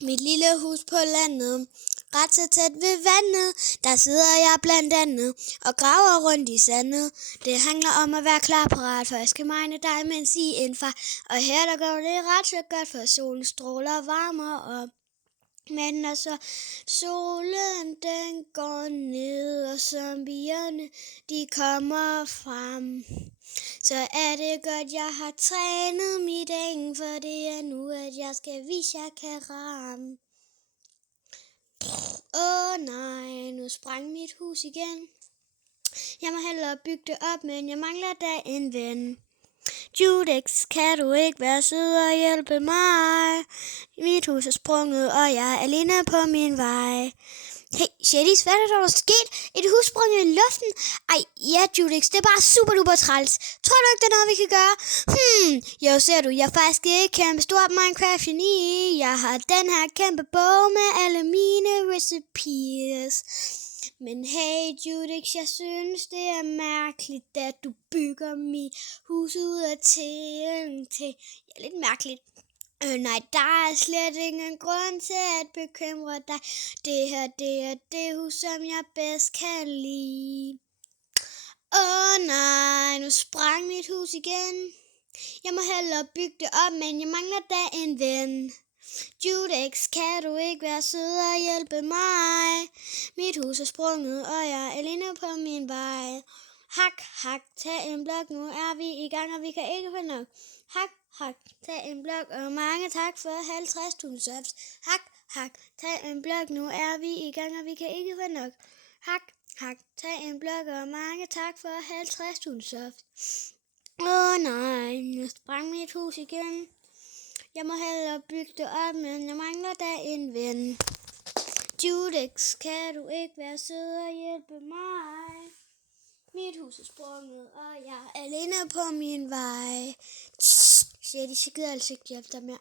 Mit lille hus på landet, ret så tæt ved vandet, der sidder jeg blandt andet og graver rundt i sandet. Det handler om at være klar parat, for jeg skal mine dig, mens I indfar. Og her der går det ret så godt, for solen stråler varmer op. Men når så solen den går ned, og zombierne de kommer frem, så er det godt, jeg har trænet mit eng, for det er nu, at jeg skal vise, jeg kan ramme. Nej, nu sprang mit hus igen. Jeg må hellere bygge det op, men jeg mangler da en ven. Judex, kan du ikke være sød og hjælpe mig? Mit hus er sprunget, og jeg er alene på min vej. Hey, Shadis, hvad er der sket? Et hus sprunget i luften? Ej, ja, Judex, det er bare super duper træls. Tror du ikke, det er noget, vi kan gøre? Jo, ser du, jeg er faktisk ikke kæmpe stor Minecraft-geni. Jeg har den her kæmpe bog med alle mine recipes. Men hey, Judex, jeg synes, det er mærkeligt, at du bygger mit hus ud af TNT. Ja, lidt mærkeligt. Nej, der er slet ingen grund til at bekymre dig. Det her, det er det hus, som jeg bedst kan lide. Nej, nu sprang mit hus igen. Jeg må hellere bygge det op, men jeg mangler da en ven. Judex, kan du ikke være sød og hjælpe mig? Mit hus er sprunget, og jeg er alene på min vej. Hak, hak, tag en blok, nu er vi i gang, og vi kan ikke få nok. Hak, hak, tag en blok, og mange tak for 50.000 subs. Hak, hak, tag en blok, nu er vi i gang, og vi kan ikke få nok. Hak, hak, tag en blok, og mange tak for 50.000 subs. Nej, nu sprang mit hus igen. Jeg må hellere bygge det op, men jeg mangler da en ven. Judex, kan du ikke være sød og hjælpe mig? Mit hus er sprunget, og jeg er alene på min vej. Shady, jeg gider altså ikke hjælpe dig mere.